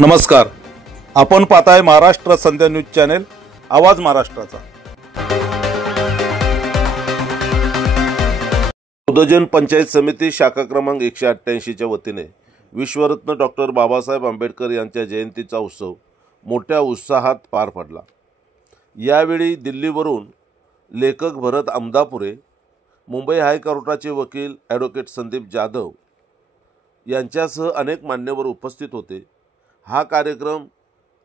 नमस्कार, आपण पाहताय महाराष्ट्र संध्या न्यूज चॅनेल, आवाज महाराष्ट्राचा। उदजन पंचायत समिती शाखा क्रमांक 188 च्या वतीने विश्वरत्न डॉक्टर बाबासाहेब आंबेडकर यांच्या जयंतीचा उत्सव मोठ्या उत्साहात पार पडला। यावेळी दिल्लीवरून लेखक भरत अमदापुरे, मुंबई हायकोर्टाचे वकील ॲडव्होकेट संदीप जाधव यांच्यासह अनेक मान्यवर उपस्थित होते। हा कार्यक्रम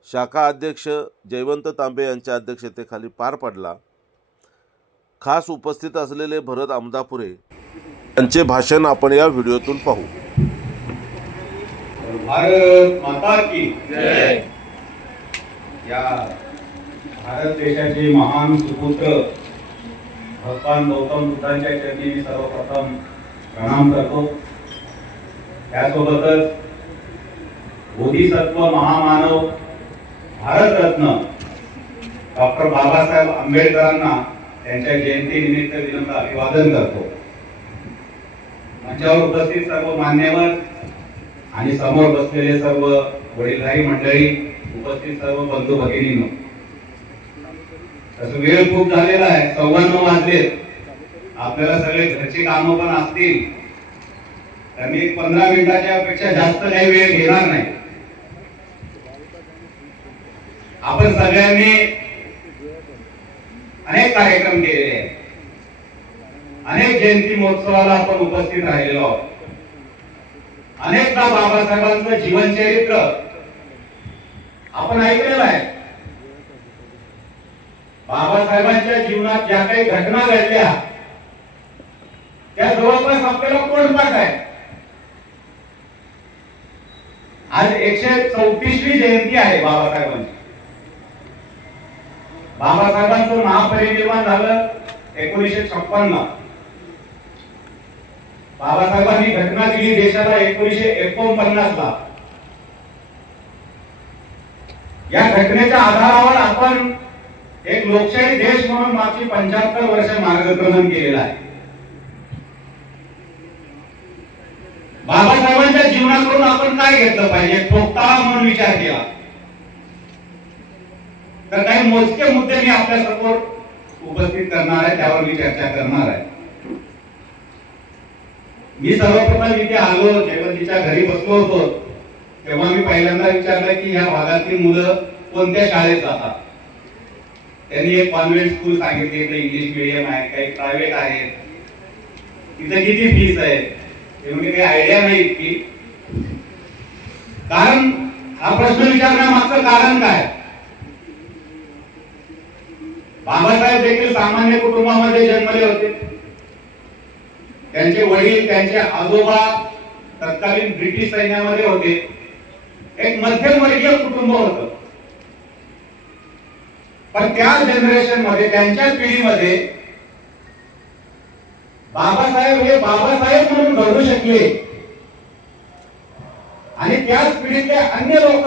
शाखा अध्यक्ष जयवंत तांबे यांच्या अध्यक्षतेखाली पार पडला। खास उपस्थित असलेले भरत अमदापुरे यांचे भाषण आपण या व्हिडिओतून पाहू। भारत माता की जय। या भारत देशाचे महान सुपुत्र भगवान गौतम बुद्धांच्या चरणी सर्वप्रथम प्रणाम करतो। त्यासोबतच बोधिसत्व महामानव भारतरत्न डॉक्टर बाबासाहेब आंबेडकरांना त्यांच्या जयंतीनिमित्त विनम्र अभिवादन करतो। मंचावर उपस्थित सर्व मान्यवर आणि समोर बसलेले सर्व वडीलधारी मंडळी, उपस्थित सर्व बंधू भगिनींनो, तसं वेळ खूप झालेला आहे, 9:15 वाजले। आपल्याला सगळे घरची कामं पण असतील, तर मी 15 मिनिटाच्या पेक्षा जास्त काही वेळ घेणार नाही। आपण सगळ्यांनी अनेक कार्यक्रम केलेले आहेत, अनेक जयंती महोत्सवाला आपण उपस्थित राहिलेलो आहोत। अनेकदा बाबासाहेबांचं जीवनचरित्र आपण ऐकलेलं आहे। बाबासाहेबांच्या जीवनात ज्या काही घटना घडल्या त्या जवळपास आपल्याला कोणपाठ आहे। आज 134वी जयंती आहे बाबासाहेबांची। बाबासाहेबांचं महापरिनिर्वाण झालं 1956 ला। बाबासाहेबांनी घटना दिली देशाला 1949 ला। या घटनेच्या आधारावर आपण एक लोकशाही देश म्हणून मागची 75 वर्ष मार्गक्रमण केलेलं आहे। बाबासाहेबांच्या जीवनाकडून आपण काय घेतलं पाहिजे, ठोकताळा म्हणून विचार केला तर काही मोजके मुद्दे मी आपल्या समोर उपस्थित करणार आहे, त्यावर मी चर्चा करणार आहे। मी सर्वप्रथम इथे आलो, जयवंतीच्या घरी बसलो होतो, तेव्हा मी पहिल्यांदा विचारलं की ह्या भागातील मुलं कोणत्या शाळेत जातात। त्यांनी एक कॉन्व्हेंट स्कूल सांगितले, इंग्लिश मीडियम आहे, काही प्रायव्हेट आहेत, तिथे किती फीस आहे ते म्हणजे काही आयडिया नाही इतकी। कारण हा प्रश्न विचारण्यामागचं कारण काय, बाबासाहेब देखील सामान्य कुटुंबामध्ये जन्मले होते। त्यांचे वडील, त्यांचे आजोबा तत्कालीन ब्रिटिश सैन्यामध्ये होते। एक मध्यमवर्गीय कुटुंब होतं, पण त्या जनरेशन मध्ये, त्यांच्या पिढीमध्ये बाबासाहेब हे बाबासाहेब म्हणून घडू शकले आणि त्याच पिढीतले अन्य लोक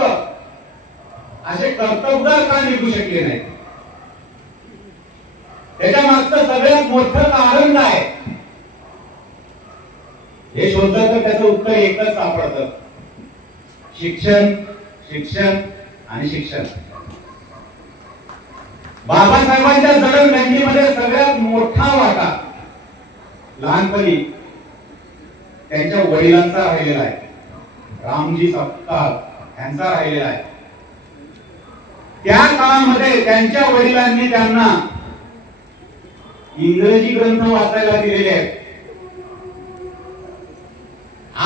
असे कर्तबगार का निघू शकले नाही, त्याच्या मागचं सगळ्यात मोठं कारण काय हे शोधलं तर त्याचं उत्तर एकच सापडतं, शिक्षण, शिक्षण आणि शिक्षण। बाबासाहेबांच्या जडणघडणीमध्ये सगळ्यात मोठा वाटा लहानपणी त्यांच्या वडिलांचा राहिलेला आहे, रामजी सपकाळ यांचा राहिलेला आहे। त्या काळामध्ये त्यांच्या वडिलांनी त्यांना इंग्रजी ग्रंथ वाचायला दिलेले आहेत।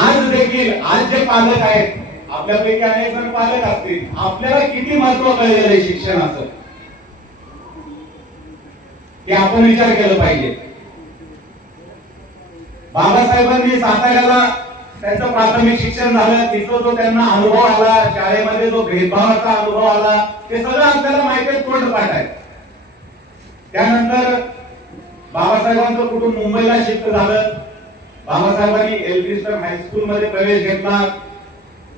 आज देखील आज जे पालक आहेत, आपल्यापैकी अनेक जण पालक असतील, आपल्याला किती महत्व कळलेलं आहे शिक्षणाचं ते आपण विचार केला पाहिजे। बाबासाहेबांनी साताऱ्याला त्यांचं प्राथमिक शिक्षण झालं, तिथं जो त्यांना अनुभव आला, शाळेमध्ये जो भेदभावाचा अनुभव आला, ते सगळं आपल्याला माहिती आहे, तोंडपाठ आहे। त्यानंतर बाबासाहेबांचं कुटुंब मुंबईला शिफ्ट झालं। बाबासाहेबांनी एल्फिस्टन हायस्कूल मध्ये प्रवेश घेतला,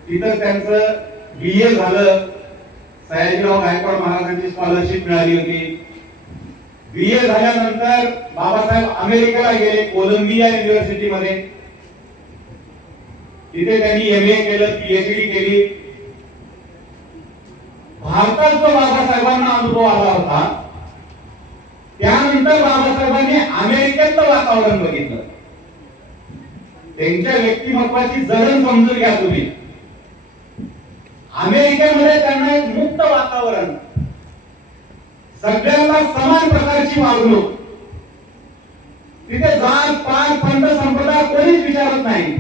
तिथं त्यांचं BA झालं। सयाजीराव गायकवाड महाराजांची स्कॉलरशिप मिळाली होती। BA झाल्यानंतर बाबासाहेब अमेरिकेला गेले, कोलंबिया युनिव्हर्सिटी मध्ये, तिथे त्यांनी MA केलं, PhD केली। भारतात जो बाबासाहेबांना अनुभव आला होता, त्यानंतर बाबासाहेबांनी अमेरिकेतलं वातावरण बघितलं. त्यांच्या व्यक्तिमत्वाची जडण समजून घ्या तुम्ही. अमेरिकेमध्ये त्यांना एक मुक्त वातावरण, सगळ्यांना समान प्रकारची वागणूक, तिथे जात पात पंथ संप्रदाय कोणीच विचारत नाही,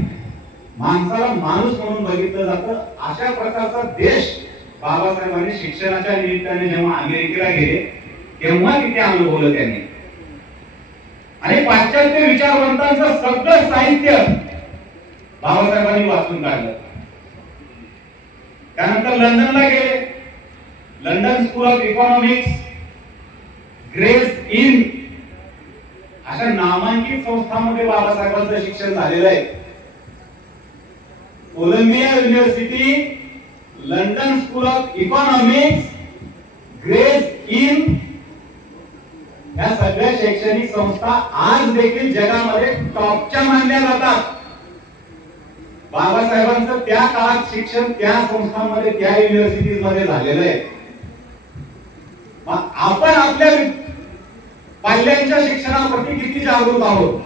माणसाला माणूस म्हणून बघितलं जातं. अशा प्रकारचा देश बाबासाहेबांनी शिक्षणाच्या निमित्ताने जेव्हा अमेरिकेला गेले तेव्हा तिथे अनुभवलं त्यांनी. आणि पाश्चात्य विचारवंतांचं सगळं साहित्य बाबासाहेबांनी वाचून काढलं. त्यानंतर लंडनला गेले. London school of economics, Gray's Inn अशा नामांकित संस्थांमध्ये बाबासाहेबांचं शिक्षण झालेलं आहे. Columbia university, London school of economics, Gray's Inn या सगळ्या शैक्षणिक संस्था आज देखील जगामध्ये टॉपच्या मानल्या जातात. बाबासाहेबांचं त्या काळात शिक्षण त्या संस्थांमध्ये, त्या युनिव्हर्सिटीज मध्ये झालेलं आहे. आपण आपल्या पाल्यांच्या शिक्षणाप्रती किती जागरूक आहोत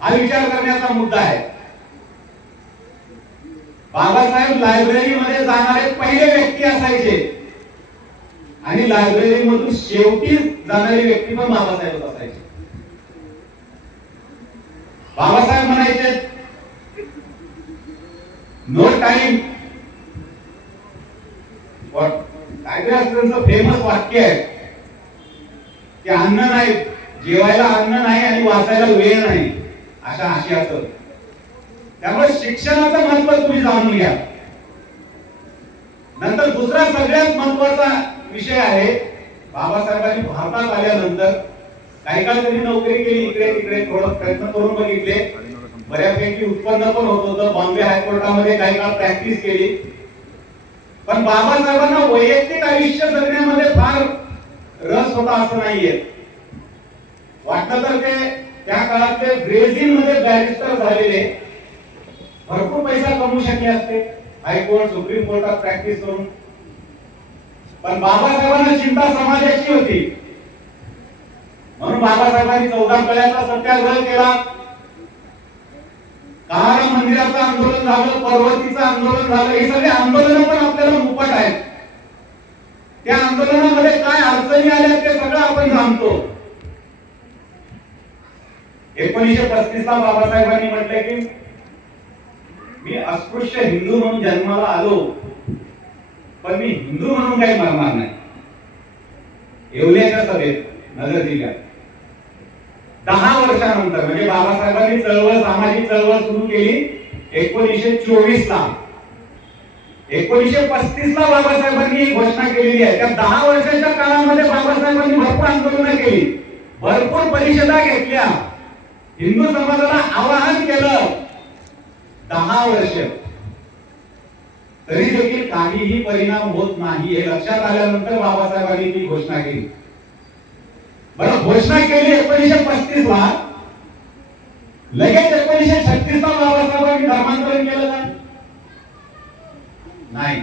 हा विचार करण्याचा मुद्दा आहे. बाबासाहेब लायब्ररीमध्ये जाणारे पहिले व्यक्ती असायचे आणि लायब्ररीमधून शेवटी जाणारी व्यक्ती पण बाबासाहेब असायचे. बाबासाहेब म्हणायचे नो टाइम, काय त्यांचं फेमस वाक्य आहे की अन्न नाही, जेवायला अन्न नाही आणि वाचायला वेळ नाही, अशा आशयाचं. त्यामुळे शिक्षणाचं महत्व तुम्ही जाणून घ्या. नंतर दुसरा सगळ्यात महत्वाचा विषय आहे, बाबासाहेबांनी भारतात आल्यानंतर काही काळ त्यांनी नोकरी केली, इकडे तिकडे थोडं प्रयत्न करून बघितले, बऱ्यापैकी उत्पन्न पण होत होतं. बॉम्बे हायकोर्टामध्ये काही काळ प्रॅक्टिस केली. पण बाबासाहेबांना वैयक्तिक आयुष्य जगण्यामध्ये फार रस होता असं नाहीये. वाटलं तर ते त्या काळातले ब्रेझिल मध्ये बॅरिस्टर झालेले भरपूर पैसा कमवू शकले असते हायकोर्ट सुप्रीम कोर्टात प्रॅक्टिस करून. पण बाबासाहेबांना चिंता समाजाची होती, म्हणून बाबासाहेबांनी 14 कळ्याचा सत्याग्रह केला. काळा मंदिराचं आंदोलन झालं, पर्वतीचं आंदोलन झालं. हे सगळे आंदोलन पण आपल्याला मुपट आहेत. त्या आंदोलनामध्ये काय अडचणी आल्या ते सगळं आपण जाणतो. 1935 ला बाबासाहेबांनी म्हटलं की मी अस्पृश्य हिंदू म्हणून जन्माला आलो, पण मी हिंदू म्हणून काही मरणार नाही. येवल्याच्या सभेत नगर जिल्ह्यात 10 वर्षानंतर, म्हणजे बाबासाहेबांनी चळवळ, सामाजिक चळवळ सुरू केली 1924 ला. 1935 ला बाबासाहेबांनी घोषणा केलेली आहे. त्या 10 वर्षाच्या काळामध्ये बाबासाहेबांनी भरपूर आंदोलनं केली, भरपूर परिषदा घेतल्या, हिंदू समाजाला आवाहन केलं. 10 वर्ष तरी देखील काहीही परिणाम होत नाही हे लक्षात आल्यानंतर बाबासाहेबांनी ती घोषणा केली. बरं, घोषणा केली 1935 ला, लगेच 1936 ला बाबासाहेबांनी धर्मांतरण केलं का? नाही.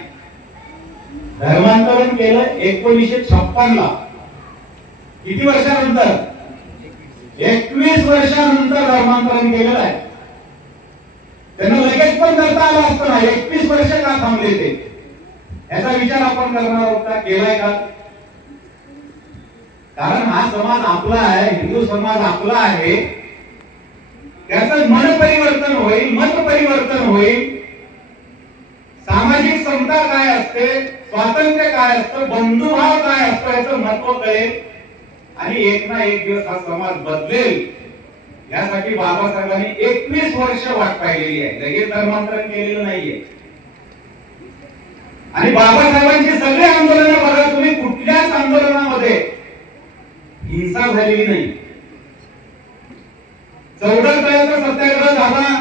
धर्मांतरण केलं 1956 ला. किती वर्षानंतर? 21 वर्षानंतर धर्मांतरण केलेलं आहे. त्यांना लगेच पण करता आलं असतं ना, 21 वर्ष का थांबले ते? याचा विचार आपण करणार आहोत का? केलाय का? कारण हा समाज आपला आहे, हिंदू समाज आपला आहे. त्याचं मन परिवर्तन होईल, मत परिवर्तन होईल, सामाजिक समता काय असते, स्वातंत्र्य काय असतं, बंधुभाव काय असतो याचं महत्व कळेल आणि एक ना एक दिवस हा समाज बदलेल. यासाठी बाबासाहेबांनी 21 वर्ष वाट पाहिलेली आहे, लगेच धर्मांतरण केलेलं नाहीये. आणि बाबासाहेबांची सगळे आंदोलन बघा तुम्ही, कुठल्याच आंदोलनामध्ये हिंसा झालेली नाही. 14 कळ्याचा सत्याग्रह झाला,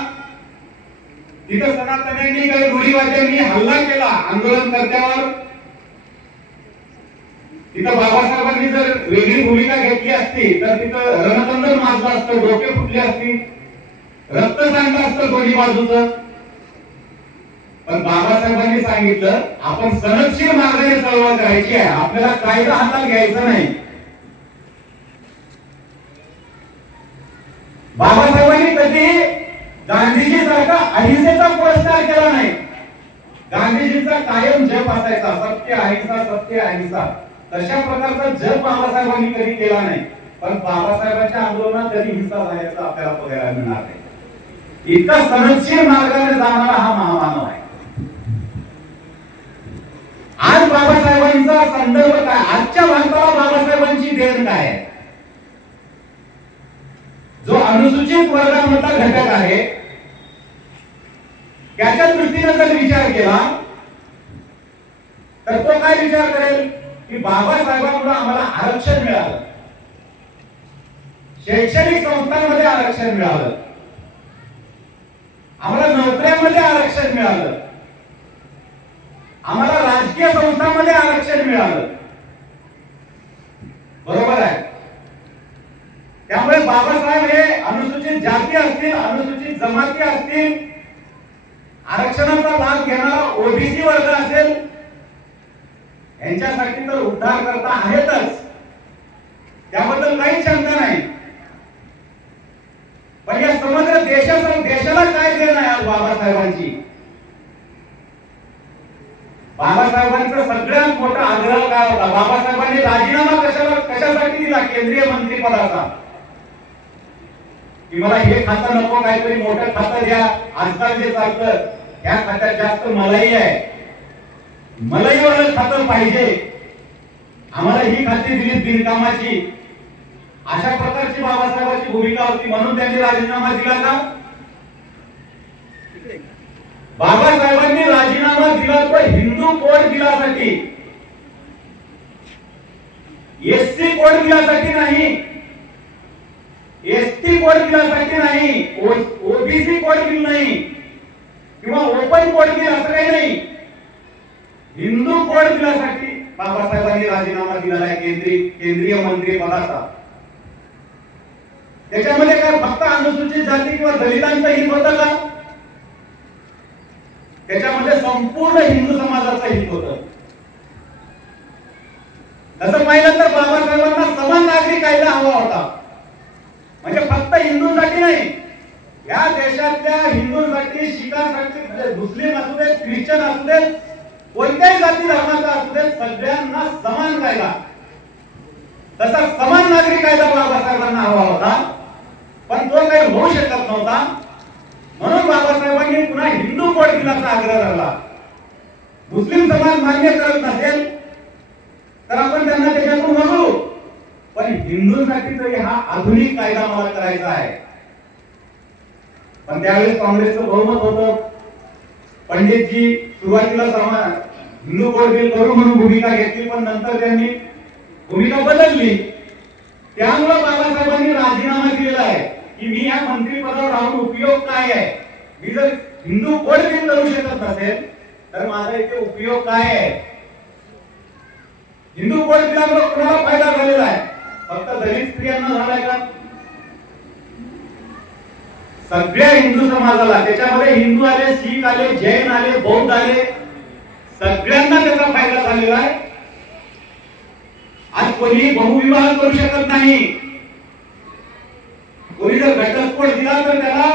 तिथं सनातन्यांनी काही रूढीवाद्यांनी हल्ला केला आंदोलनकर्त्यावर. तिथं बाबासाहेबांनी जर वेगळी भूमिका घेतली असती तर तिथं रणकंदर माजलं असतं, डोके फुटले असती, रक्त सांडलं असतं दोन्ही बाजूचं. पण बाबा बाबासाहेबांनी सांगितलं आपण सनदशीर मार्गाने चळवळ करायची आहे, आपल्याला कायदा हातात घ्यायचा नाही. बाबासाहेबांनी कधी गांधीजी सारखा अहिंसेचा पुरस्कार केला नाही. गांधीजींचा कायम जप असायचा, सत्य अहिंसा सत्य अहिंसा. तशा प्रकारचा जप बाबासाहेबांनी कधी केला नाही. पण बाबासाहेबांच्या आंदोलनात कधी हिंसा झाल्याचं आपल्याला बघायला मिळणार नाही. इतका सनदशीर मार्गाने जाणारा हा महामानव आहे. आज बाबासाहेबांचा संदर्भ काय, आजच्या भारताला बाबासाहेबांची देण काय आहे? जो अनुसूचित वर्गामधला घटक आहे त्याच्या दृष्टीने जर विचार केला तर तो काय विचार करेल की बाबासाहेबांमुळे आम्हाला आरक्षण मिळालं, शैक्षणिक संस्थांमध्ये आरक्षण मिळालं, आम्हाला नोकऱ्यांमध्ये आरक्षण मिळालं, आम्हाला राजकीय संस्थांमध्ये आरक्षण मिळालं. बरोबर आहे. त्यामुळे बाबासाहेब हे अनुसूचित जाती असतील, अनुसूचित जमाती असतील, आरक्षणाचा लाभ घेणारा ओबीसी वर्ग असेल, यांच्यासाठी तर उद्धार करता आहेतच, त्याबद्दल काही शंका नाही. पण या समग्र देशाला काय देणं आहे आज बाबासाहेबांची? बाबासाहेबांचा सगळ्यात मोठा आग्रह काय होता? बाबासाहेबांनी राजीनामा कशासाठी दिला केंद्रीय मंत्रिपदाचा? की मला हे खातं नको, काहीतरी मोठं खातं द्या. आजकाल जे चालतं या खात्यात जास्त मलाई आहे, मलाईवालं खातं पाहिजे, आम्हाला ही खाती दिली बिनकामाची, अशा प्रकारची बाबासाहेबांची भूमिका होती. म्हणून त्यांनी राजीनामा दिला का? बाबासाहेबांनी राजीनामा दिला तो हिंदू कोड बिलासाठी, एससी कोड बिलासाठी नाही, एसटी कोड बिलासाठी नाही, ओबीसी कोड बिल नाही किंवा ओपन कोड बिल असं काही नाही. हिंदू कोड बिलासाठी बाबासाहेबांनी राजीनामा दिलेला आहे केंद्रीय मंत्री पदाचा. त्याच्यामध्ये काय फक्त अनुसूचित जाती किंवा दलितांचं हित होतं का? त्याच्यामध्ये संपूर्ण हिंदू समाजाचं हित होतं. तसं पाहिलं तर बाबासाहेबांना समान नागरी कायदा हवा होता. म्हणजे फक्त हिंदूंसाठी नाही, या देशातल्या हिंदूंसाठी, शिखांसाठी, म्हणजे मुस्लिम असू दे, ख्रिश्चन असू दे, कोणत्याही जाती धर्माचा असू दे, सगळ्यांना समान कायदा, तसा समान नागरी कायदा बाबासाहेबांना हवा होता. पण तो काही होऊ शकत नव्हता. म्हणून बाबासाहेबांनी पुन्हा हिंदू कोड बिलाचा आग्रह धरला. मुस्लिम समाज मान्य करत नसेल तर आपण त्यांना त्याच्यातून वगळू, पण हिंदूंसाठी तरी हा आधुनिक कायदा मला करायचा आहे. पण त्यावेळेस काँग्रेसचं बहुमत होतं. पंडितजी सुरुवातीला हिंदू कोड बिल करू म्हणून भूमिका घेतली, पण नंतर त्यांनी भूमिका बदलली. त्यामुळे बाबासाहेबांनी राजीनामा दिलेला आहे की मी या मंत्रिपदावर राहून उपयोग काय आहे? मी जर हिंदू कोड बिल करू शकत नसेल तर माझा इथे उपयोग काय आहे? हिंदू कोड बिलामुळे कोणाला फायदा झालेला आहे? फक्त दलित स्त्रियांना झालाय का? सगळ्या हिंदू समाजाला, त्याच्यामध्ये हिंदू आले, शीख आले, जैन आले, बौद्ध आले, सगळ्यांना त्याचा फायदा झालेला आहे. आज कोणी बहुविवाह करू शकत नाही. कोणी जर घटस्फोट दिला तर त्याला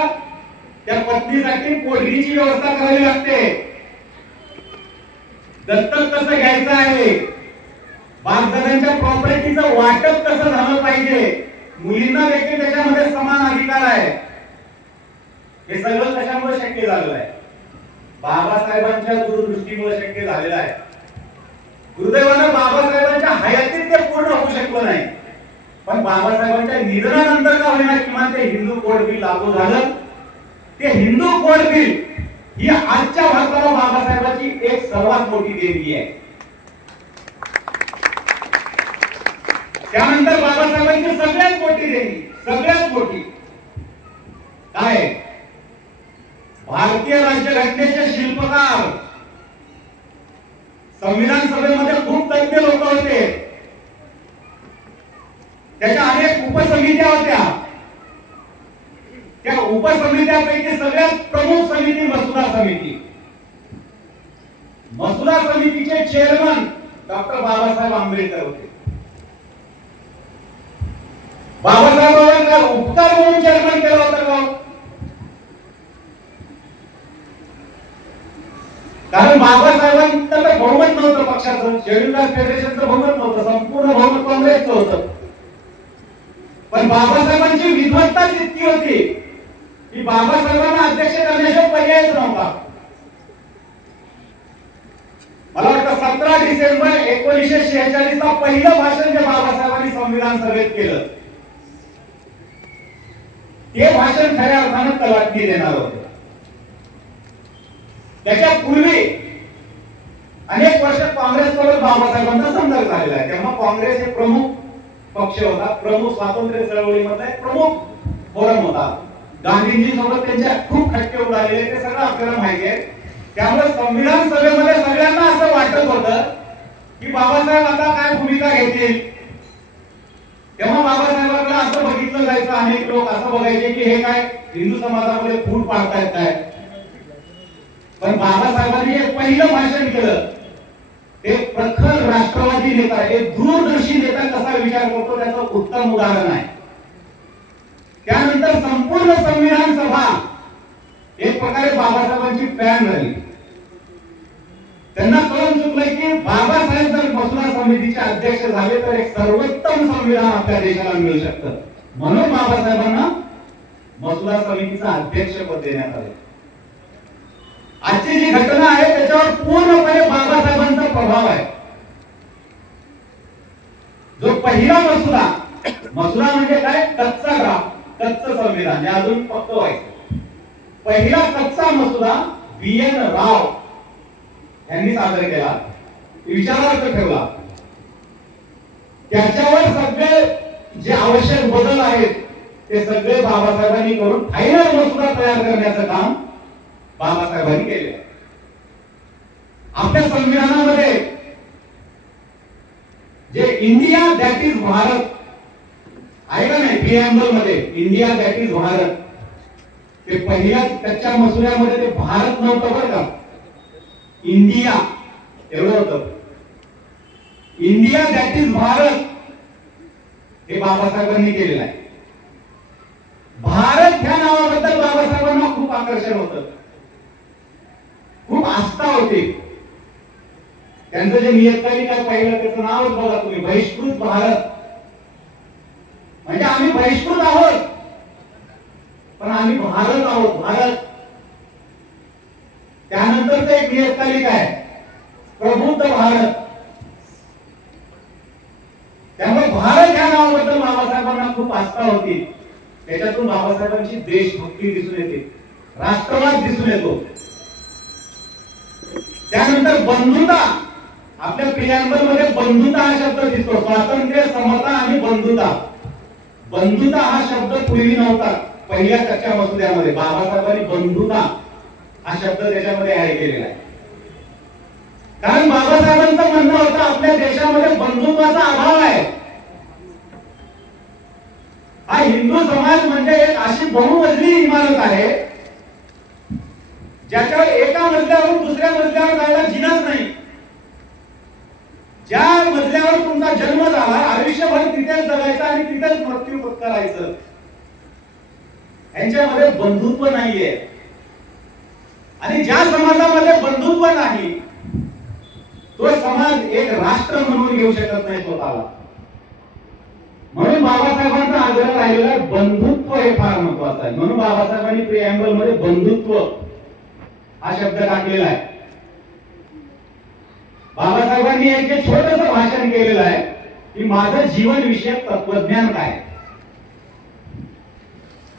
त्या पत्नीसाठी पोटगीची व्यवस्था करावी लागते. दत्तक कसं घ्यायचं आहे, बापदादांच्या प्रॉपर्टीचं वाटप कसं झालं पाहिजे, मुलींना देखील त्याच्यामध्ये समान अधिकार आहे. हे सगळं कशामुळे शक्य झालेलं आहे? बाबासाहेबांच्या दूरदृष्टीमुळे शक्य झालेलं आहे. दुर्दैवानं बाबासाहेबांच्या हयातीत ते पूर्ण होऊ शकलं नाही, पण बाबासाहेबांच्या निधनानंतर का होईना किमान ते हिंदू कोड बिल लागू झालं. ते हिंदू कोड बिल ही आजच्या भारताला बाबासाहेबांची एक सर्वात मोठी देणगी आहे. त्यानंतर बाबासाहेबांची सगळ्यात मोठी देणगी, सगळ्यात मोठी काय? भारतीय राज्यघटनेचे शिल्पकार, संविधान सभेमध्ये खूप तज्ञ लोक होते, त्याच्या अनेक उपसमित्या होत्या. त्या उपसमित्यापैकी सगळ्यात प्रमुख समिती मसुदा समिती. मसुदा समितीचे चेअरमन डॉक्टर बाबासाहेब आंबेडकर होते. बाबासाहेबांना उपकार म्हणून चेअरमन केलं होतं का? कारण बाबासाहेबांचं तर बहुमत नव्हतं पक्षाचं, शेड्यूल कास्ट फेडरेशनचं बहुमत नव्हतं, संपूर्ण बहुमत काँग्रेसचं होतं. पण बाबासाहेबांची विद्वत्ता इतकी होती की बाबासाहेबांना अध्यक्ष करण्याशिवाय पर्यायच नव्हता. मला वाटतं 17 डिसेंबर 1946 ला पहिलं भाषण जे बाबासाहेबांनी संविधान सभेत केलं ते भाषण खऱ्या अर्थानं तलाटणी देणार होते. त्याच्या पूर्वी अनेक वर्ष काँग्रेससोबत बाबासाहेबांचा संपर्क झालेला आहे. तेव्हा काँग्रेस हे प्रमुख पक्ष होता, प्रमुख स्वातंत्र्य चळवळीमध्ये प्रमुख फोरम होता. गांधीजींसोबत त्यांच्या खूप खटके उडालेले ते सगळं आपल्याला माहिती आहे. त्यामुळे संविधान सभेमध्ये सगळ्यांना असं वाटत होतं की बाबासाहेब आता काय भूमिका घेतील. तेव्हा बाबासाहेबांना असं बघितलं जायचं, अनेक लोक असं बघायचे की हे काय हिंदू समाजामध्ये फूट पाडतायत काय. पण बाबासाहेबांनी जे पहिलं भाषण केलं ते प्रखर राष्ट्रवादी नेता, एक दूरदर्शी नेता कसा विचार करतो त्याचं उत्तम उदाहरण आहे. त्यानंतर संपूर्ण संविधान सभा एक प्रकारे बाबासाहेबांची फॅन झाली. त्यांना कळून चुकलं की बाबासाहेब जर मसुदा समितीचे अध्यक्ष झाले तर एक सर्वोत्तम संविधान आपल्या देशाला मिळू शकतं. म्हणून बाबासाहेबांना मसुदा समितीचं अध्यक्षपद देण्यात आलं. आजची जी घटना आहे त्याच्यावर पूर्णपणे बाबासाहेबांचा प्रभाव आहे. जो पहिला मसुदा म्हणजे काय, कच्चा ड्राफ्ट, कच्चं संविधान, हे अजून पक्क व्हायचं. पहिला कच्चा मसुदा BN राव यांनी सादर केला, विचारार्थ ठेवला. त्याच्यावर सगळे जे आवश्यक बदल आहेत ते सगळे बाबासाहेबांनी करून फायनल मसुदा तयार करण्याचं काम बाबासाहेबांनी केले. आपल्या संविधानामध्ये जे इंडिया दॅट इज भारत आहे का नाही, प्रिएम्बल मध्ये इंडिया दॅट इज भारत, ते पहिल्या कच्च्या मसुद्यामध्ये ते भारत नव्हतं बरं का, इंडिया एवढं होतं. इंडिया दॅट इज भारत हे बाबासाहेबांनी केलेलं आहे. भारत ह्या नावाबद्दल बाबासाहेबांना खूप आकर्षण होतं, खूप आस्था होती. त्यांचं जे नियतकालिक आहे पाहिलं त्याचं नावच बघा तुम्ही, बहिष्कृत भारत. म्हणजे आम्ही बहिष्कृत आहोत पण आम्ही भारत आहोत, भारत. त्यानंतरचं एक नियतकालिक आहे प्रबुद्ध भारत. त्यामुळे भारत या नावाबद्दल बाबासाहेबांना खूप आस्था होती. त्याच्यातून बाबासाहेबांची देशभक्ती दिसून येते, राष्ट्रवाद दिसून येतो. त्यानंतर बंधुता, आपल्या प्रियांबल मध्ये बंधुता हा शब्द दिसतो. स्वातंत्र्य, समता आणि बंधुता. बंधुता हा शब्द पूर्वी नव्हता पहिल्या कच्च्या मसुद्यामध्ये. बाबासाहेबांनी बंधुता हा शब्द त्याच्यामध्ये ऍड केलेला आहे. कारण बाबासाहेबांचं म्हणणं होतं आपल्या देशामध्ये बंधुत्वाचा अभाव आहे. हा हिंदू समाज म्हणजे एक अशी बहुमजली इमारत आहे ज्याच्यावर एका मजल्यावरून दुसऱ्या मजल्यावर जायला जिनाच नाही. ज्या मजल्यावर तुमचा जन्म झाला आयुष्यभर तिथेच जगायचं आणि तिथेच मृत्यू करायचं. यांच्यामध्ये बंधुत्व नाहीये. आणि ज्या समाजामध्ये बंधुत्व नाही तो समाज एक राष्ट्र म्हणून घेऊ शकत नाही स्वतःला. म्हणून बाबासाहेबांचा आग्रह राहिलेला बंधुत्व हे फार महत्वाचं आहे. म्हणून बाबासाहेबांनी प्रिएम्बल मध्ये बंधुत्व हा शब्द टाकलेला आहे. बाबासाहेबांनी एक छोटंसं भाषण केलेलं आहे की माझं जीवन विषयक तत्वज्ञान काय.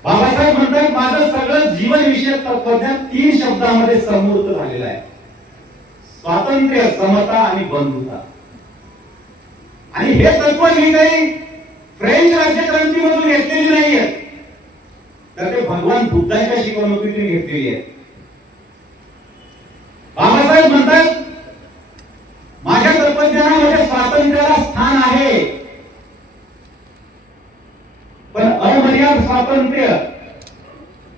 बाबासाहेब म्हणतात माझं सगळं जीवन विषयक तत्वज्ञान 3 शब्दामध्ये समूर्त झालेलं आहे, स्वातंत्र्य, समता आणि बंधुता. आणि हे तत्व मी काही फ्रेंच राज्यक्रांतीमधून घेतलेली नाहीये, तर ते भगवान बुद्धांच्या शिकवणुकीतून घेतलेली आहे. बाबासाहेब म्हणतात माझ्या तत्वज्ञानामध्ये स्वातंत्र्याला स्थान आहे, पण अमर्याद स्वातंत्र्य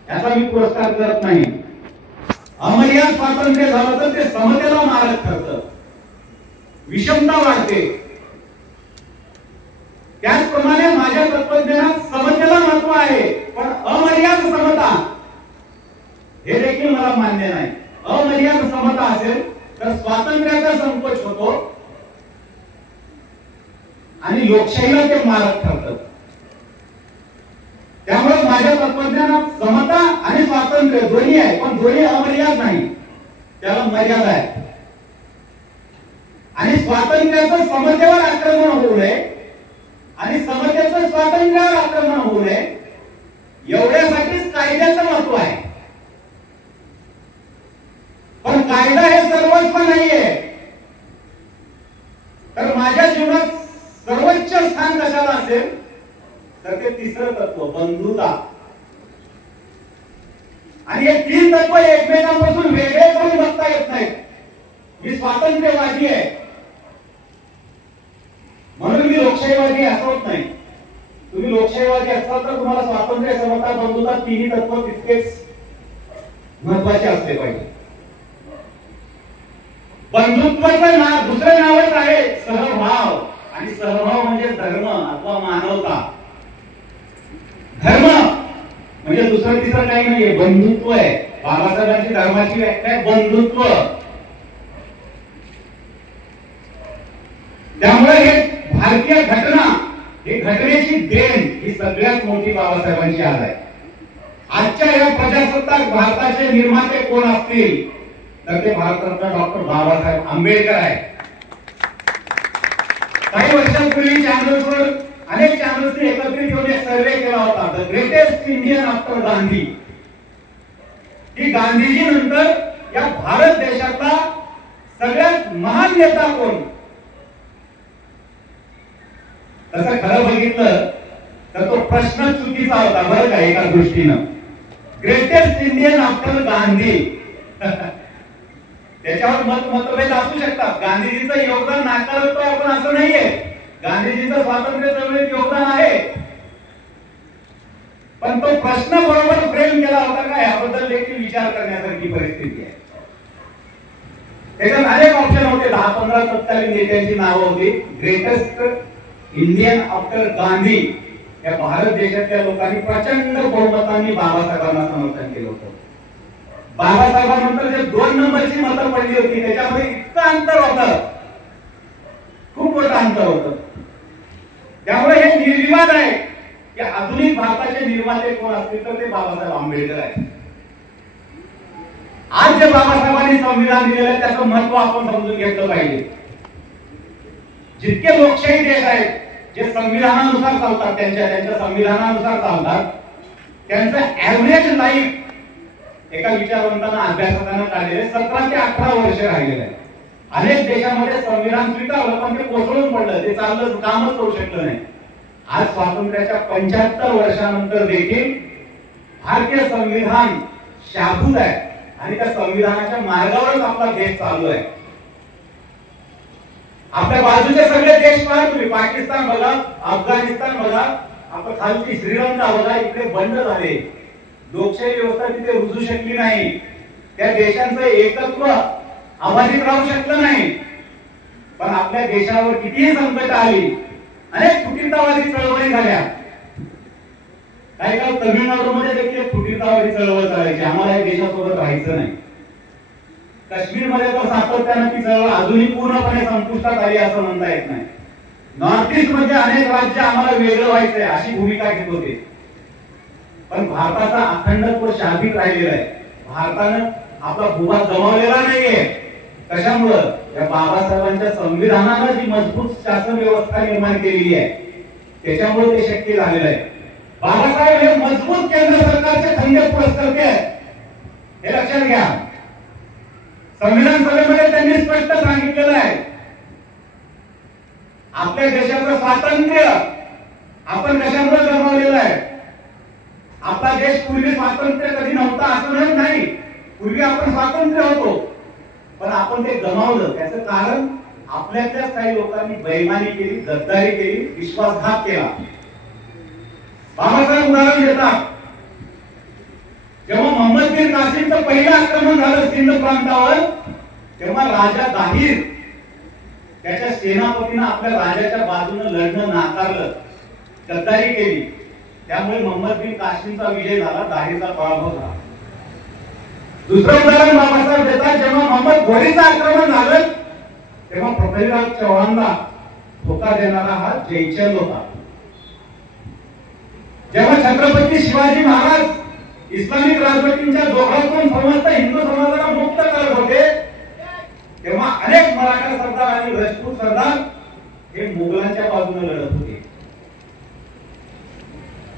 याचा मी पुरस्कार करत नाही. अमर्याद स्वातंत्र्य झालं तर ते समतेला मारक ठरतं. विषमता वाढते. त्याचप्रमाणे माझ्या तत्वज्ञानात समतेला महत्व आहे, पण अमर्याद समता हे देखील मला मान्य नाही. अमर्याद समता असेल तर स्वातंत्र्याचा संकोच होतो आणि लोकशाहीला ते मारक ठरतं. त्यामुळे माझ्या तत्वज्ञानात समता आणि स्वातंत्र्य दोन्ही आहे, पण दोन्ही अमर्याद नाही, त्याला मर्यादा आहे. आणि स्वातंत्र्याचं समतेवर आक्रमण होऊ नये आणि समतेचं स्वातंत्र्यावर आक्रमण होऊ नये एवढ्यासाठीच कायद्याचं महत्व आहे. पण कायदा हे सर्वस्व नाहीये. तर माझ्या जीवनात सर्वोच्च स्थान कशाला असेल तर ते तिसरं तत्व बंधुता. आणि हे तीन तत्व एकमेकांपासून वेगळे करून बघता येत नाहीत. मी स्वातंत्र्यवादी आहे म्हणून मी लोकशाहीवादी असं होत नाही. तुम्ही लोकशाहीवादी असाल तर तुम्हाला स्वातंत्र्य, समता, बंधुता तिन्ही तत्व तितकेच महत्वाचे असले पाहिजे. बंधुत्वाचं दुसरं नावच आहे सहभाव. आणि सहभाव म्हणजे धर्म अथवा मानवता. धर्म म्हणजे दुसरं तिसरं काही नाहीये, बंधुत्व आहे. बाबासाहेबांची धर्माची व्याख्या आहे बंधुत्व. त्यामुळे हे भारतीय घटना, ही घटनेची देण ही सगळ्यात मोठी बाबासाहेबांची आज आहे. आजच्या या प्रजासत्ताक भारताचे निर्माते कोण असतील तर ते भारतरत्न डॉक्टर बाबासाहेब आंबेडकर आहे. काही वर्षांपूर्वी चॅनल्सवर अनेक चॅनल्सने एकत्रित येऊन एक सर्वे केला होता, the greatest Indian after Gandhi. की गांधीजी नंतर या भारत देशातला सगळ्यात महान नेता कोण. तसं खरं बघितलं तर तो प्रश्न चुकीचा होता बरं का एका दृष्टीनं. ग्रेटेस्ट इंडियन आफ्टर गांधी त्याच्यावर मतभेद असू शकतात. गांधीजींचं योगदान नाकारतो आपण असं नाहीये. गांधीजींचं स्वातंत्र्य चळवळीत योगदान आहे, पण तो प्रश्न बरोबर फ्रेम केला होता का याबद्दल देखील विचार करण्यासारखी परिस्थिती आहे. त्याच्यात अनेक ऑप्शन होते. 10-15 तत्कालीन नेत्यांची नावं होती. ग्रेटेस्ट इंडियन आफ्टर गांधी या भारत देशातल्या लोकांनी प्रचंड बहुमतांनी बाबासाहेबांना समर्थन केलं होतं. बाबासाहेबांनंतर जे 2 नंबरची मतं पडली होती त्याच्यामध्ये इतकं अंतर होतं, खूप मोठं अंतर होतं. त्यामुळे हे निर्विवाद आहे की आधुनिक भारताचे निर्माते कोण असतील तर ते बाबासाहेब आंबेडकर आहेत. आज जे बाबासाहेबांनी संविधान दिलेलं आहे त्याचं महत्व आपण समजून घेतलं पाहिजे. जितके लोकशाही देश आहेत जे संविधानानुसार चालतात, त्यांच्या संविधानानुसार चालतात, त्यांचं ऍव्हरेज लाईफ एका विचारवंतांना अभ्यासकांना काढलेले 17 ते 18 वर्ष राहिलेलं आहे. अनेक देशामध्ये संविधान स्वीकारलं पण ते कोसळून पडलं, ते चाललं कामच करू शकलं नाही. आज स्वातंत्र्याच्या 75 वर्षानंतर देखील भारतीय संविधान शाबूत आहे आणि त्या संविधानाच्या मार्गावरच आपला देश चालू आहे. आपल्या बाजूचे सगळे देश पहा तुम्ही, पाकिस्तान बघा, अफगाणिस्तान बघा, आपल्या खालची श्रीलंका बघा, इकडे बंद झाले. लोकशाही व्यवस्था तिथे रुजू शकली नाही. त्या देशांचं एकत्व अबाधित राहू शकलं नाही. पण आपल्या देशावर कितीही संकट आली, अनेक फुटीरतावादी चळवळी झाल्या. काही काळ तमिळनाडूमध्ये देखील फुटीरतावादी चळवळ चालायची, आम्हाला या देशासोबत राहायचं नाही. काश्मीरमध्ये तर सातत्यानं ती चळवळ अजूनही पूर्णपणे संपुष्टात आली असं म्हणता येत नाही. नॉर्थ ईस्ट मध्ये अनेक राज्य आम्हाला वेगळं व्हायचंय अशी भूमिका घेत होते. पण भारताचा अखंडत्व शाबीत राहिलेला आहे. भारतानं आपला भूभाग गमावलेला नाहीये. कशामुळं? या बाबासाहेबांच्या संविधानानं जी मजबूत शासन व्यवस्था निर्माण केलेली आहे त्याच्यामुळे ते शक्य झालेलं आहे. बाबासाहेब हे मजबूत केंद्र सरकारचे खंडे पुरस्कर्ते आहेत, हे लक्षात घ्या. संविधान सभेमध्ये त्यांनी स्पष्ट सांगितलेलं आहे आपल्या देशाचं स्वातंत्र्य आपण कशामुळे गमावलेलं आहे. आपला देश पूर्वी स्वातंत्र्य कधी नव्हता असं नाही. पूर्वी आपण स्वातंत्र्य होतो पण आपण ते गमावलं. त्याचं कारण आपल्यातल्याच काही लोकांनी बेईमानी केली, गद्दारी केली, विश्वासघात केला. बाबासाहेब उदाहरण देतात, जेव्हा मोहम्मद बिन कासिमचं पहिलं आक्रमण झालं सिंध प्रांतावर तेव्हा राजा दाहिर त्याच्या सेनापतीनं आपल्या राजाच्या बाजूने लढणं नाकारलं, गद्दारी केली. त्यामुळे मोहम्मद बिन कासिमचा विजय झाला, दारीचा पराभव झाला. दुसरं उदाहरण बाबासाहेब देतात, जेव्हा मोहम्मद घोरीचं आक्रमण झालं तेव्हा पृथ्वीराज चव्हाणला धोका देणारा हा जयचंद होता. जेव्हा छत्रपती शिवाजी महाराज इस्लामिक राजवटींच्या जोरातून समस्त हिंदू समाजाला मुक्त करत होते तेव्हा अनेक मराठा सरदार आणि राजपूत सरदार हे मुघलांच्या बाजूने लढत होते.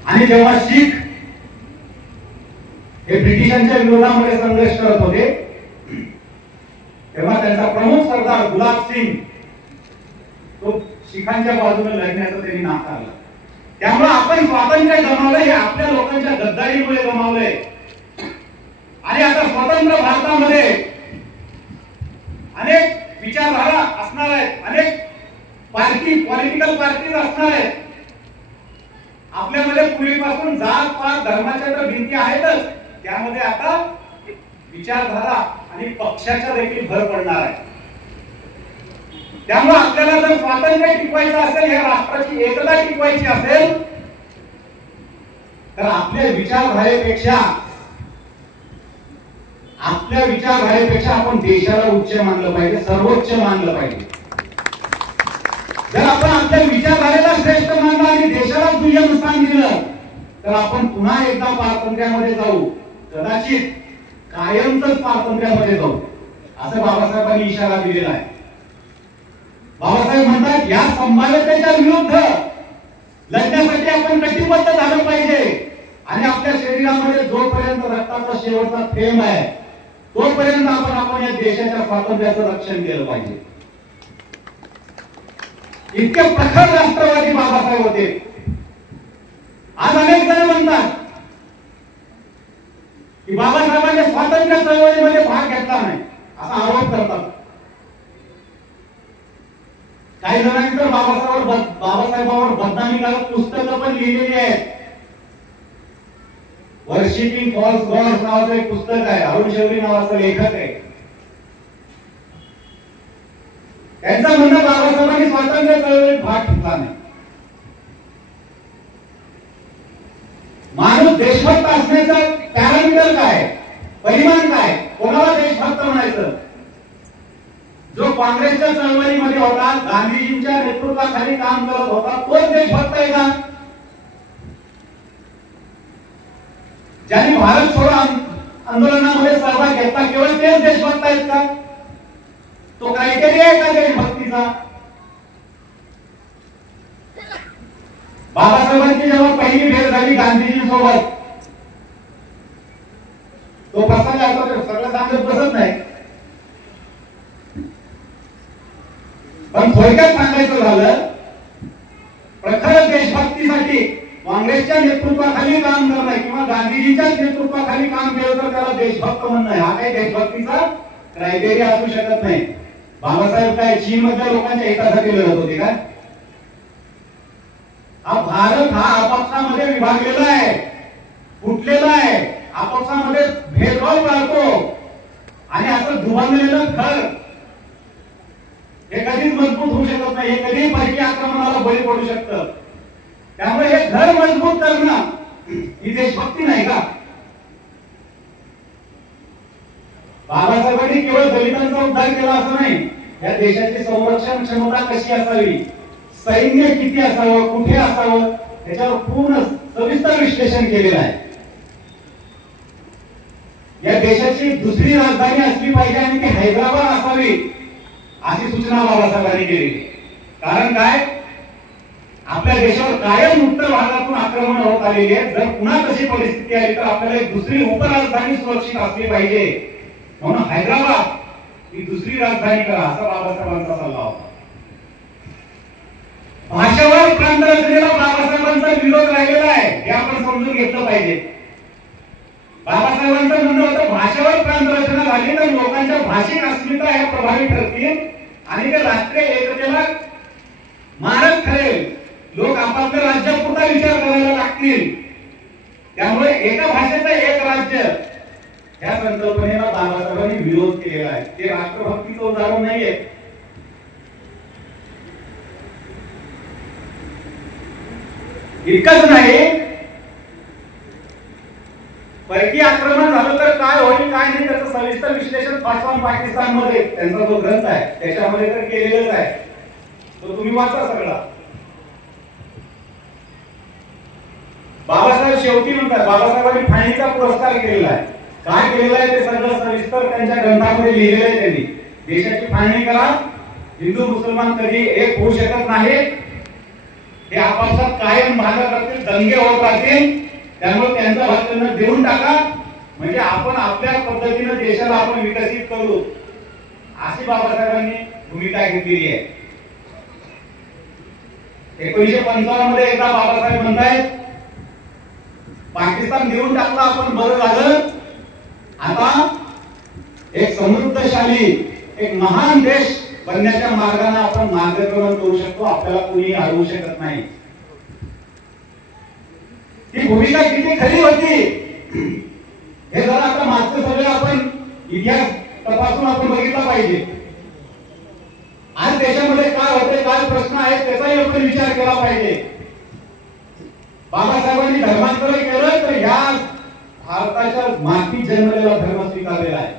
आणि जेव्हा शीख हे ब्रिटिशांच्या विरोधामध्ये संघर्ष करत होते तेव्हा त्यांचा प्रमुख सरदार गुलाब सिंग तो शिखांच्या बाजूने लढण्याचं त्यांनी नाकारलं. त्यामुळे आपण स्वातंत्र्य गमावलंय हे आपल्या लोकांच्या गद्दारीमुळे गमावलंय. आणि आता स्वतंत्र भारतामध्ये अनेक विचारधारा असणार आहेत, अनेक पॉलिटिकल पार्टीज असणार आहेत. आपल्यामध्ये पूर्वीपासून जात पात धर्माच्या तर भिंती आहेतच, त्यामध्ये आता विचारधारा आणि पक्षाच्या देखील भर पडणार आहे. त्यामुळे आपल्याला जर स्वातंत्र्य टिकवायचं असेल, या राष्ट्राची एकता टिकवायची असेल तर आपल्या विचारधारेपेक्षा आपण देशाला उच्च मानलं पाहिजे, सर्वोच्च मानलं पाहिजे. जर आपण आपल्या विचारधारेला श्रेष्ठ मानलं आणि देशाला दुय्यम स्थान दिलं तर आपण पुन्हा एकदा पारतंत्र्यामध्ये जाऊ, कदाचित कायमच पारतंत्र्यामध्ये जाऊ, असं बाबासाहेबांनी इशारा दिलेला आहे. बाबासाहेब म्हणतात या संभाव्यतेच्या विरुद्ध लढण्यासाठी आपण कटिबद्ध झालं पाहिजे. आणि आपल्या शरीरामध्ये जोपर्यंत रक्ताचा शेवटचा थेंब आहे तोपर्यंत आपण या देशाच्या स्वातंत्र्याचं रक्षण केलं पाहिजे. इतके प्रखर राष्ट्रवादी बाबासाहेब होते. आज अनेक जण म्हणतात की बाबासाहेबांनी स्वातंत्र्य चळवळीमध्ये भाग घेतला नाही, असा आरोप करतात. काही जणांनी तर बाबासाहेबांवर बदनामी करत पुस्तकं पण लिहिलेली आहेत. वर्शिपिंग फॉल्स गॉड्स नावाचं एक पुस्तक आहे, अरुण शौरी नावाचा लेखक आहे. त्यांचं म्हणणं बाबासाहेबांनी स्वातंत्र्य चळवळीत भाग घेतला नाही. माणूस देशभक्त असण्याचा पॅरामीटर काय, परिमाण काय, कोणाला देशभक्त म्हणायचं? जो काँग्रेसच्या चळवळीमध्ये होता, गांधीजींच्या नेतृत्वाखाली काम करत होता, तोच देशभक्त आहे का? ज्यांनी भारत छोडो आंदोलनामध्ये सहभाग घेतला केवळ तेच देशभक्त आहेत का? तो क्रायटेरिया आहे का देशभक्तीचा? बाबासाहेबांची जेव्हा पहिली भेट झाली गांधीजींसोबत, तो प्रसंग आता सगळं सांगत बसत नाही, पण थोडक्यात सांगायचं झालं, प्रखर देशभक्तीसाठी काँग्रेसच्या नेतृत्वाखाली काम करणं किंवा गांधीजींच्या नेतृत्वाखाली काम केलं तर त्याला देशभक्त म्हणणं, हा काही देशभक्तीचा क्रायटेरिया असू शकत नाही. बाबासाहेब काय चीन मधल्या लोकांच्या हितासाठी लढत होते का? हा भारत हा आपापसामध्ये विभागलेला आहे, फुटलेला आहे, आपापसामध्ये भेदभाव करतो आणि असं दुभावलेलं घर हे कधीच मजबूत होऊ शकत नाही. हे कधीही परकीय आक्रमणाला बळी पडू शकतं. त्यामुळे हे घर मजबूत करणं ही देशभक्ती नाही का? बाबासाहेबांनी केवळ दलितांचा उद्धार केला असं नाही, या देशाची संरक्षण क्षमता कशी असावी, सैन्य किती असावं, कुठे असावं, याच्यावर पूर्ण सविस्तर विश्लेषण केलेलं आहे. या देशाची दुसरी राजधानी असली पाहिजे आणि ती हैदराबाद असावी अशी सूचना बाबासाहेबांनी केली. कारण काय, आपल्या देशावर कायम उत्तर भागातून आक्रमण होत आलेली आहे. जर पुन्हा तशी परिस्थिती आली तर आपल्याला एक दुसरी उपराजधानी सुरक्षित असली पाहिजे, म्हणून हैदराबाद ही दुसरी राजधानी करा असा बाबासाहेबांचा सल्ला होता. भाषावर प्रांत रचनेला बाबासाहेबांचा विरोध राहिलेला आहे, हे आपण समजून घेतलं पाहिजे. बाबासाहेबांचं म्हणणं होतं भाषेवर प्रांत रचना झाली तर लोकांच्या भाषिक अस्मिता ह्या प्रभावी ठरतील आणि ते राष्ट्रीय एकतेला मारक ठरेल. लोक आपापल्या राज्यापुरता विचार करायला लागतील. त्यामुळे एका भाषेचं एक राज्य या संकल्पनेला बाबासाहेबांनी विरोध केलेला आहे. ते राष्ट्रभक्तीचं उदाहरण नाहीये. इतकंच नाही, परकीय आक्रमण झालं तर काय होईल काय नाही त्याचं सविस्तर विश्लेषण पाकिस्तानमध्ये त्यांचा जो ग्रंथ आहे त्याच्यामध्ये तर केलेलंच आहे, तो तुम्ही वाचा सगळा. बाबासाहेब शेवटी म्हणतात, बाबासाहेबांनी फाळणीचा पुरस्कार केलेला आहे. काय केलेलं आहे ते सगळं सविस्तर त्यांच्या ग्रंथामध्ये लिहिलेलं आहे. त्यांनी देशाची फाळणी करा, हिंदू मुसलमान कधी एक होऊ शकत नाही, हे आपापसात कायम भांडत राहतील, दंगे होत राहतील, त्यामुळे त्यांचा भाग त्यांना देऊन टाका, म्हणजे आपण आपल्या पद्धतीने देशाला आपण विकसित करू, अशी बाबासाहेबांनी भूमिका घेतलेली आहे. 1955 मध्ये एकदा बाबासाहेब म्हणतायत, पाकिस्तान देऊन टाकला आपण बरं झालं, आता एक समृद्धशाली एक महान देश बनण्याच्या मार्गाने आपण मार्गक्रमण करू शकतो, आपल्याला कोणी अडवू शकत नाही. ही भूमिका किती खरी होती हे जरा आता मागचं सगळं आपण इतिहास तपासून आपण बघितला पाहिजे. आज देशामध्ये काय होते, काय प्रश्न आहेत त्याचाही आपण विचार केला पाहिजे. बाबासाहेबांनी धर्मांतर केलं तर ह्या भारताच्या मातीत जन्मलेला धर्म स्वीकारलेला आहे.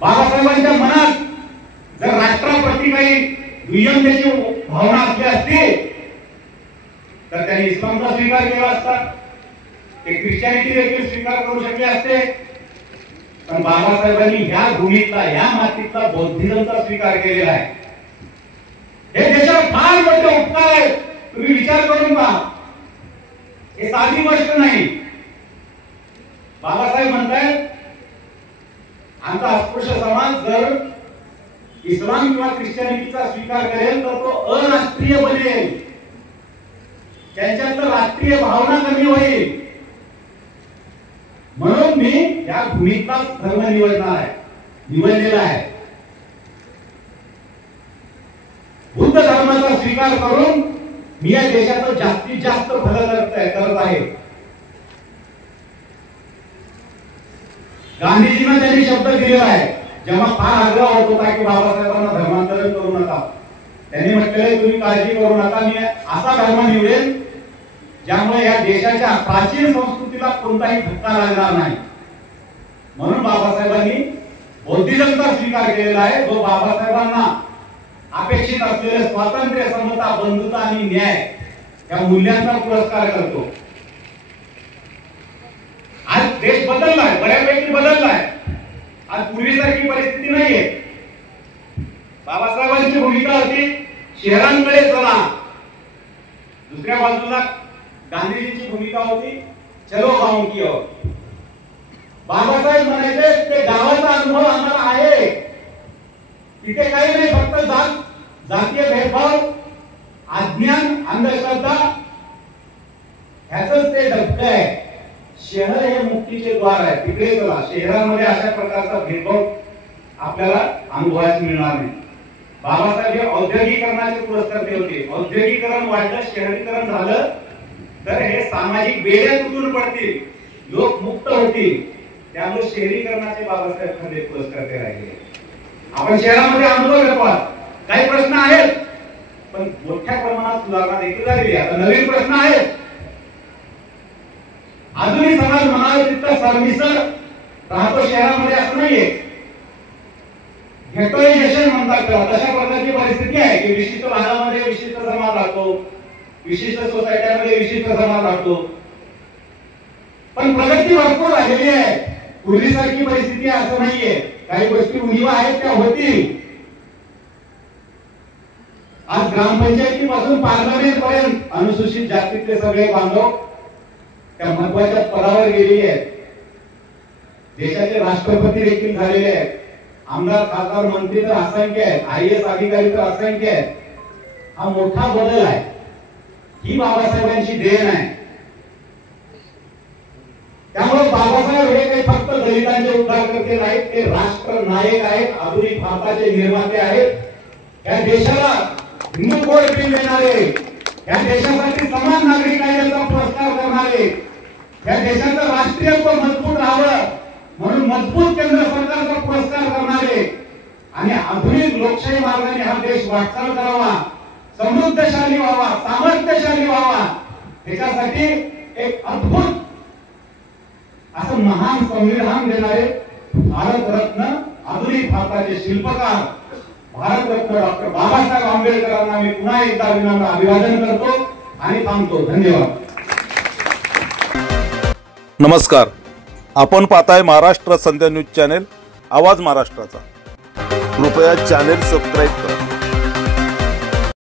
बाबासाहेबांच्या मनात जर राष्ट्राप्रती काही दुय्यमतेची भावना असली असती तर त्यांनी इस्लामचा स्वीकार केला असता, ते ख्रिश्चॅनिटी देखील स्वीकार करू शकले असते. पण बाबासाहेबांनी ह्या भूमीतला ह्या मातीतला बौद्धिझमचा स्वीकार केलेला आहे. हे देशावर फार मोठे उपकार आहेत, तुम्ही विचार करून पहा, हे साधी गोष्ट नाही. बाबासाहेब म्हणतायत, आमचा अस्पृश्य समाज जर इस्लाम किंवा ख्रिश्चॅनिटीचा स्वीकार करेल तर तो अराष्ट्रीय बनेल, त्यांच्यात राष्ट्रीय भावना कमी होईल, म्हणून मी या भूमीतला धर्म निवडलेला आहे. बुद्ध धर्माचा स्वीकार करून मी या देशाचं जास्तीत जास्त भलं करत आहे. गांधीजींना त्यांनी शब्द दिलेला आहे, जेव्हा फार आग्रह होत होता की बाबासाहेबांना धर्मांतरण करू नका, त्यांनी म्हटलेलं तुम्ही काळजी करू नका, मी असा धर्म निवडेल ज्यामुळे या देशाच्या प्राचीन संस्कृतीला कोणताही धक्का लागणार नाही. म्हणून बाबासाहेबांनी बौद्धिझमचा स्वीकार केलेला आहे, जो बाबासाहेबांना अपेक्षित असलेले स्वातंत्र्य, समता, बंधुता आणि न्याय या मूल्यांचा पुरस्कार करतो. आज देश बदललाय, बऱ्यापैकी बदललाय, आज पूर्वीसारखी परिस्थिती नाहीये. बाबासाहेबांची भूमिका होती शहरांकडे चला, दुसऱ्या बाजूला गांधीजींची भूमिका होती चलो गाँव की ओर. बाबासाहेब म्हणायचे ते गावाचा अनुभव आम्हाला आहे, तिथे काही नाही, फक्त जातीय भेदभाव, अज्ञान, अंधश्रद्धा ह्याच ते धक्का आहे. शहर हे मुक्तीचे द्वार आहे, तिकडे चला. शहरांमध्ये अशा प्रकारचा भेदभाव आपल्याला अनुभवायला मिळणार नाही. बाबासाहेब हे औद्योगिकरणाचे पुरस्कार देत होते. औद्योगिकरण वाढलं, शहरीकरण झालं तर हे सामाजिक बेड्या तुटून पडतील, लोक मुक्त होतील, त्यामुळे शहरीकरणाचे बाबासाहेब खरे पुरस्कार ते राहिले. आपण शहरामध्ये अनुभव घेतो, काही प्रश्न आहेत पण मोठ्या प्रमाणात सुधारणा देखील झालेली आहे. आता नवीन प्रश्न आहेत, अजूनही समाज म्हणावा तितका सरमिसळ राहतो शहरामध्ये असं नाहीये. गेटोइझेशन म्हणतात त्याला, तशा प्रकारची परिस्थिती आहे की विशिष्ट भागामध्ये विशिष्ट समाज राहतो, विशिष्ट सोसायट्यामध्ये विशिष्ट समाज राहतो, पण प्रगती भरपूर झालेली आहे. पूर्वीसारखी परिस्थिती असं नाहीये, काही गोष्टी उणीवा आहेत त्या होतील. आज ग्रामपंचायतीपासून पार्लमेंट पर्यंत अनुसूचित जातीतले सगळे बांधव त्या महत्वाच्या पदावर गेलेले आहेत. देशाचे राष्ट्रपती देखील झालेले आहेत, आमदार, खासदार, मंत्री तर असंख्य आहेत, IAS अधिकारी तर असंख्य आहेत. हा मोठा बदल आहे, ही बाबासाहेबांची देण आहे. त्यामुळे बाबासाहेब हे काही फक्त दलितांचे उद्धारकर्ते नाहीत, ते राष्ट्र नायक आहेत, आधुनिक भारताचे निर्माते आहेत. या देशाला हिंदू कोड बिल देणारे, या देशासाठी समान नागरिक कायद्याचा पुरस्कार करणारे, या देशाचं राष्ट्रीयत्व मजबूत राहावं म्हणून मजबूत केंद्र सरकारचा पुरस्कार करणारे आणि आधुनिक लोकशाही मार्गाने हा देश वाटचाल करावा, समृद्धशाली व्हावा, सामर्थ्य त्याच्यासाठी एक अद्भुत असं महान संविधान देणारे भारतरत्न आधुनिक भारताचे शिल्पकार भारतरत्न डॉक्टर बाबासाहेब आंबेडकरांना मी पुन्हा एकदा विनम्र अभिवादन करतो आणि थांबतो. धन्यवाद. नमस्कार, आपण पाहताय महाराष्ट्र संध्या न्यूज चॅनेल, आवाज महाराष्ट्राचा. कृपया चॅनेल सबस्क्राईब करा.